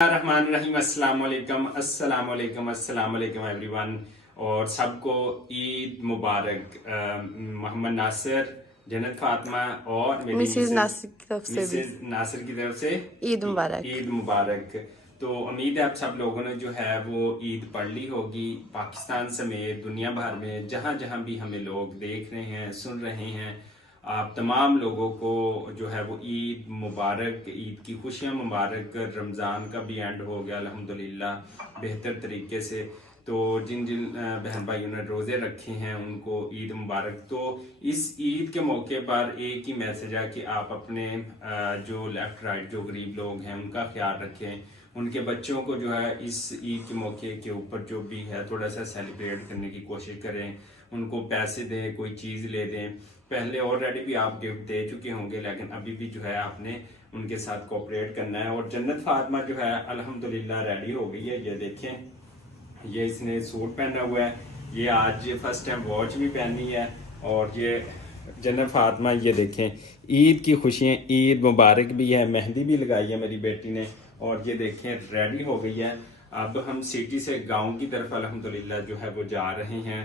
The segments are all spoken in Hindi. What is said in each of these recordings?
रहमानिर्रहीम। अस्सलाम वालेकुम एवरीवन और सबको ईद मुबारक। मोहम्मद नासिर, जन्नत फातिमा और मेरी मिसेज नासिर की तरफ से भी मिसेज नासिर की तरफ से ईद मुबारक। ईद मुबारक। तो उम्मीद है आप सब लोगों ने जो है वो ईद पढ़ ली होगी। पाकिस्तान समेत दुनिया भर में जहाँ जहाँ भी हमें लोग देख रहे हैं, सुन रहे हैं, आप तमाम लोगों को जो है वो ईद मुबारक, ईद की खुशियाँ मुबारक। रमज़ान का भी एंड हो गया अल्हम्दुलिल्लाह बेहतर तरीके से। तो जिन जिन बहन भाइयों ने रोज़े रखे हैं उनको ईद मुबारक। तो इस ईद के मौके पर एक ही मैसेज है कि आप अपने जो लेफ्ट राइट जो गरीब लोग हैं उनका ख्याल रखें, उनके बच्चों को जो है इस ईद के मौके के ऊपर जो भी है थोड़ा सा सेलिब्रेट करने की कोशिश करें, उनको पैसे दें, कोई चीज़ ले दें। पहले ऑलरेडी भी आप गिफ्ट दे चुके होंगे लेकिन अभी भी जो है आपने उनके साथ कोऑपरेट करना है। और जन्नत फातिमा जो है अल्हम्दुलिल्लाह रेडी हो गई है। ये देखें, ये इसने सूट पहना हुआ है, ये आज फर्स्ट टाइम वॉच भी पहनी है। और ये जन्नत फातिमा, ये देखें, ईद की खुशियाँ, ईद मुबारक भी है, मेहंदी भी लगाई है मेरी बेटी ने। और ये देखें रेडी हो गई है। अब हम सिटी से गांव की तरफ अल्हम्दुलिल्लाह जो है वो जा रहे हैं।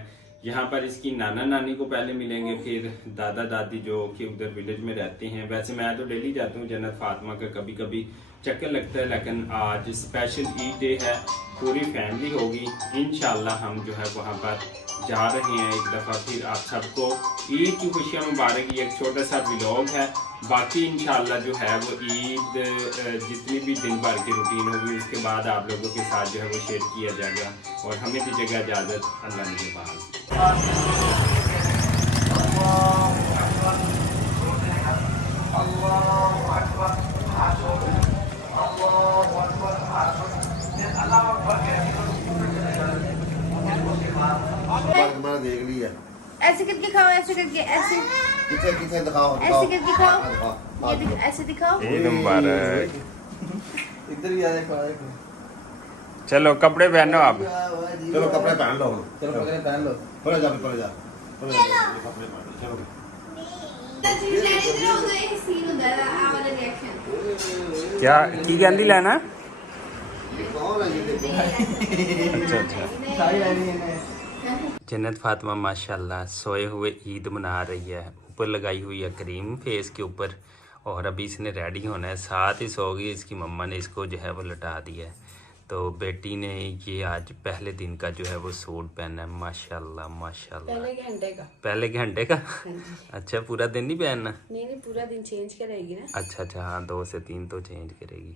यहाँ पर इसकी नाना नानी को पहले मिलेंगे, फिर दादा दादी जो कि उधर विलेज में रहते हैं। वैसे मैं तो डेली जाता हूँ जन्नत फातिमा का कभी कभी चक्कर लगता है, लेकिन आज स्पेशल ईद डे है, पूरी फैमिली होगी। इंशाल्लाह हम जो है वहाँ पर जा रहे हैं एक दफ़ा। फिर आप सबको ईद की खुशियाँ मुबारक। ये एक छोटा सा व्लॉग है, बाकी इंशाल्लाह जो है वो ईद जितनी भी दिन भर की रूटीन होगी उसके बाद आप लोगों के साथ जो है वो शेयर किया जाएगा। और हमें दीजिएगा इजाज़त, अल्लाह निगहबान। मैंने देख लिया। ऐसे करके खाओ, ऐसे करके, ऐसे किसे किसे दिखाओ, ऐसे करके खाओ। दिखाओ। ये ऐसे दिखाओ। ईद मुबारक। इधर ही आ देखो। चलो कपड़े पहनो आप। चलो कपड़े पहन लो। चलो कपड़े पहन लो। पहले जा कपड़े पहन लो। चलो क्या की कहती लेना? कौन है ये देखो। अच्छा। जन्नत फातिमा माशाल्लाह सोए हुए ईद मना रही है। ऊपर लगाई हुई है क्रीम फेस के ऊपर और अभी इसने रेडी होना है। साथ ही सो गई, इसकी मम्मा ने इसको जो है वो लटा दिया है। तो बेटी ने ये आज पहले दिन का जो है वो सूट पहना है। माशाल्लाह माशाल्लाह। पहले घंटे का अच्छा, पूरा दिन नहीं पहनना? नहीं, पूरा दिन चेंज करेगी ना। अच्छा, हाँ 2 से 3 तो चेंज करेगी।